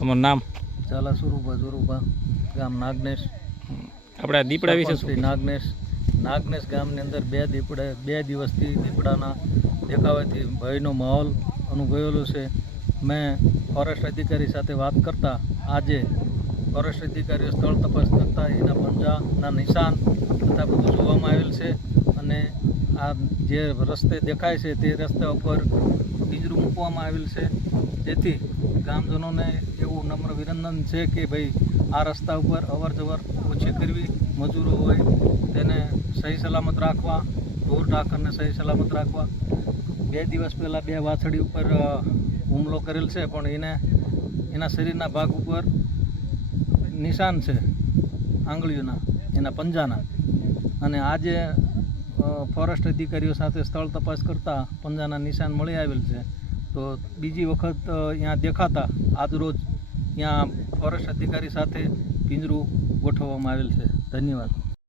તમારું નામ? ચાલા સ્વરૂપા સ્વરૂપા ગામ નાગનેશ. આપણે દીપડા વિશે નાગનેશ. નાગનેશ ગામની અંદર બે દીપડા બે દિવસથી દીપડાના દેખાવાથી ભયનો માહોલ અનુભવેલો છે. મેં ફોરેસ્ટ અધિકારી સાથે વાત કરતા આજે ફોરેસ્ટ અધિકારીઓ સ્થળ તપાસ કરતા એના પંજાના નિશાન તથા બધું જોવામાં આવેલ છે અને આ જે રસ્તે દેખાય છે તે રસ્તા ઉપર પિંજરું મૂકવામાં આવેલ છે. જેથી ગામજનોને એવું નમ્ર વિનંદન છે કે ભાઈ આ રસ્તા ઉપર અવર જવર ઓછી કરવી, મજૂરો હોય તેને સહી સલામત રાખવા, ઢોર ઢાકરને સહી સલામત રાખવા. બે દિવસ પહેલાં બે વાછડી ઉપર હુમલો કરેલ છે, પણ એને, એના શરીરના ભાગ ઉપર નિશાન છે, આંગળીઓના, એના પંજાના. અને આજે ફોરેસ્ટ અધિકારીઓ સાથે સ્થળ તપાસ કરતાં પંજાના નિશાન મળી આવેલ છે. તો બીજી વખત ત્યાં દેખાતા આજરોજ ત્યાં ફોરેસ્ટ અધિકારી સાથે પિંજરું ગોઠવવામાં આવેલ છે. ધન્યવાદ.